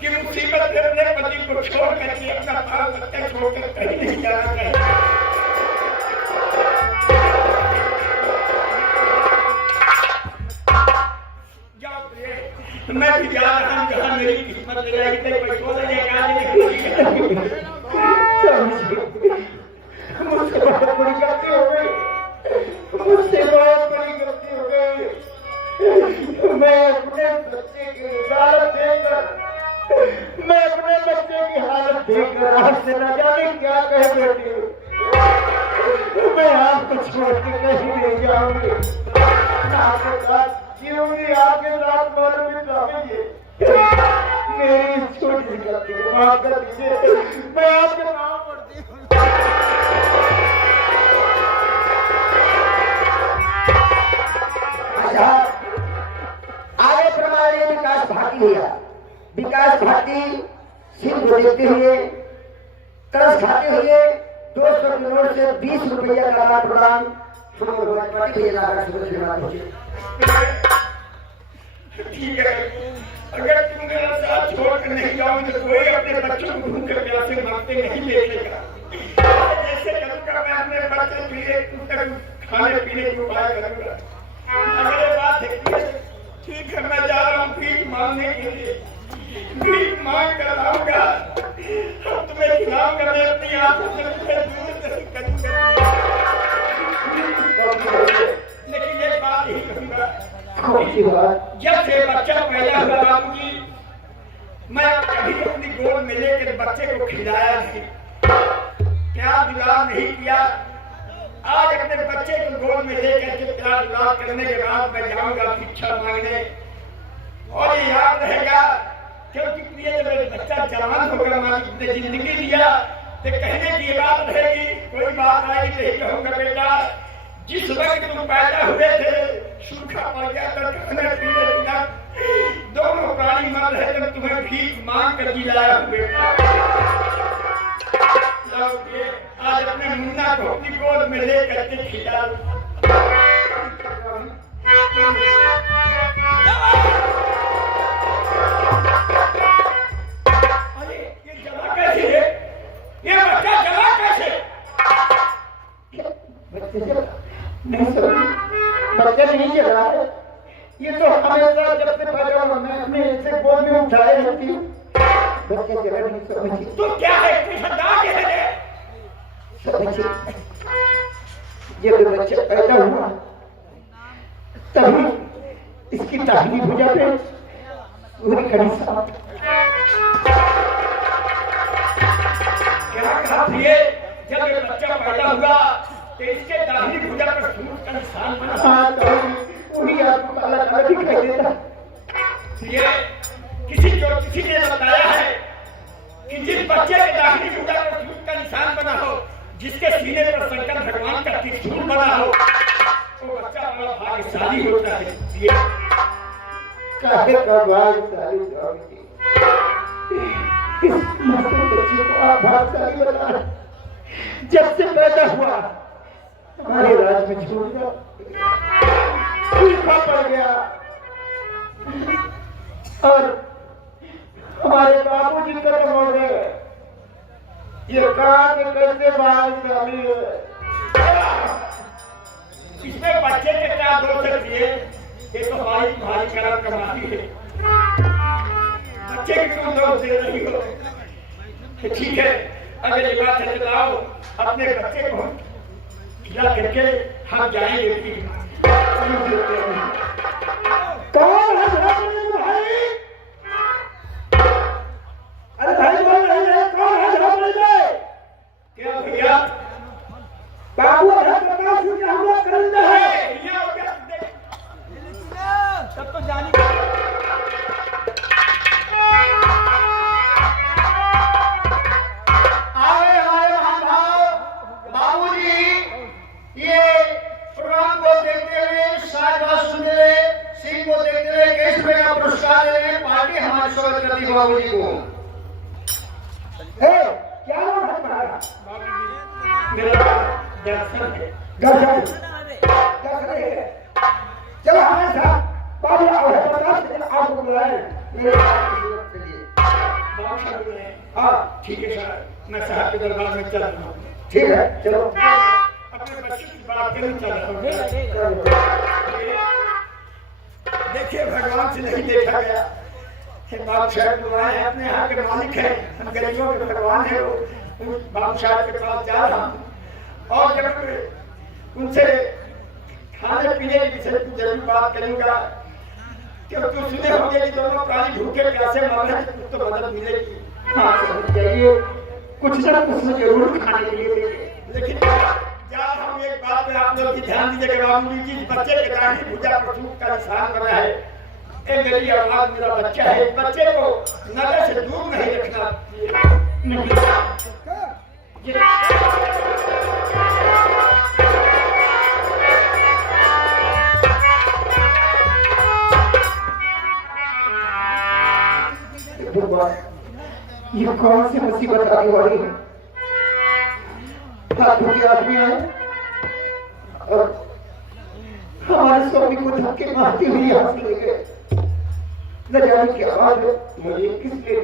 कि मुसीबत में अपने पति को छोड़ करके अपना बाल बच्चा छोड़कर कहीं नहीं जाना चाहिए। मैं भी जा रहा हूँ जहाँ मेरी किस्मत ले जाएगी, तेरे पैसों से लेकर मुझसे बहुत बड़ी गलती हो गई, मुझसे बहुत बड़ी गलती हो गई। मैं अपने बच्चे की हालत देखकर आज से न जाने क्या कह बैठी। मैं आपको छोड़ के कहीं नहीं जाऊंगी, आपके साथ जीऊंगी, आपके साथ मरूंगी। मेरी छोटी गलती को माफ कर दीजिए, मैं आपके नाम पढ़ती हूँ। अच्छा, आगे प्रमाण विकास भारती हुआ। विकास भारती सिंह को देखते हुए तरस खाते हुए 200 की नोट से 20 रुपया का लाभ प्रदान ठीक है, अगर तुम मेरा साथ छोड़कर नहीं जाओगे तो कोई अपने बच्चों को ढूंढ कर प्यासे मांगते नहीं लेगा। जैसे करूँगा मैं अपने बच्चे पीने खाने पीने की उपाय करूँगा। अगले बात है, ठीक है, मैं जा रहा हूँ भीख मांगने के लिए, भीख मांग कर लाऊंगा, तुम्हें खिलाऊंगा, मैं अपनी आंखों से दूर करूँगा। लेकिन एक बात ही कहूँगा, जब से बच्चा पैदा हुआ बाबूजी, मैं कभी अपनी गोद में लेकर बच्चे को खिलाया नहीं, प्यार दुलार नहीं किया। आज अपने बच्चे को गोद में लेकर के प्यार दुलार करने के बाद मैं जाऊंगा भिक्षा मांगने, और ये याद रहेगा, क्योंकि प्रिय जब मेरा बच्चा जवान होकर मालिक ने जिंदगी दिया तो कहने की बात रहेगी, कोई बात आई नहीं कहूँगा बेटा, जिस वक्त तुम पैदा हुए थे सूखा पड़ गया था, खाने पीने बिना दोनों प्राणी मर रहे थे, तुम्हें भीख मांग कर जिलाया हुए। आज अपने मुन्ना को अपनी गोद में लेकर के खिला। अरे ये जला कैसे है? ये बच्चा जला कैसे? नहीं सर, बच्चा नहीं चल रहा है, ये तो हमेशा जब से पैदा हुआ मैं अपने से गोद में उठाए रहती हूँ, बच्चा चला नहीं समझी। तो क्या है समझिए, जब बच्चा पैदा हुआ तभी इसकी दाहिनी भुजा पे पूरी कड़ी साफ। क्या कहा प्रिय, जब ये बच्चा पैदा हुआ तो इसके दाहिनी भुजा पर सूरज का निशान बना। वही आपको काला काला दिखाई देता। ये किसी ने बताया है कि जिस बच्चे के दाहिनी भुजा पर सूरज का निशान बना हो, जिसके सीने पर शंकर भगवान का त्रिशूल बना हो, वो बच्चा बड़ा भाग्यशाली होता है। ये काहे का भाग्यशाली होगी? इस मासूम बच्चे को आप भाग्यशाली बना, जब से पैदा हुआ हमारे राज में छूट गया, सूखा पड़ गया, और हमारे बाबूजी खत्म हो गए। ये कहा कि कैसे भाग्यशाली है? इसमें बच्चे के क्या दोष है? ये तो हमारी भारी करम कमाती है, बच्चे की तुम दोष दे रही हो। ठीक है, अगर ये बात है चलाओ, अपने बच्चे को खिला करके हम जाएंगे। कौन है भाई? अरे भाई बोल रहे हैं, कौन है क्या भैया? बाबू प्रकाश के हम लोग करेंगे है। तब तो जानी आगे हमारे महाभाव बाबूजी ये प्रोग्राम को देखते हुए, शायद बात सुनते हुए, सिंह को देखते हुए 21 रुपए का पुरस्कार दे रहे हैं। पार्टी हमारे स्वागत करती है बाबूजी को। क्या नाम है तुम्हारा? मेरा दर्शन है। चलो हमारे साथ बाबू आओ, 50 दिन आपको बुलाए मेरे साथ। बादशाह बोले हाँ ठीक है सर, मैं साहब के दरबार में चल रहा हूँ। ठीक है चलो। अपने बच्चे की बात करनी चल रहा हूँ। देखिए भगवान से नहीं देखा गया, बादशाह बुलाए अपने यहाँ के मालिक है, हम गरीबों के भगवान है, वो बादशाह के पास जा रहा हूँ और जब उनसे खाने पीने की विषय की जरूर बात करूंगा कि तू सुने होंगे कि दोनों प्राणी भूखे प्यासे मर रहे हैं, तो मदद मिलेगी। हाँ समझ जाइए, कुछ ना कुछ जरूर खाने के लिए देंगे। लेकिन क्या हम एक बात पे आप लोग की ध्यान दीजिएगा, रामजी जी बच्चे के कारण पूजा पशु का निशान बना है। ए मेरी औलाद मेरा बच्चा है, इस बच्चे को नजर से दूर नहीं रखना ये कौन सी मुसीबत आने वाली है? हाथों के आदमी है और हमारे स्वामी को धक्के मारती हुई यहाँ से ले गए। न जाने क्या बात है, मुझे किस लिए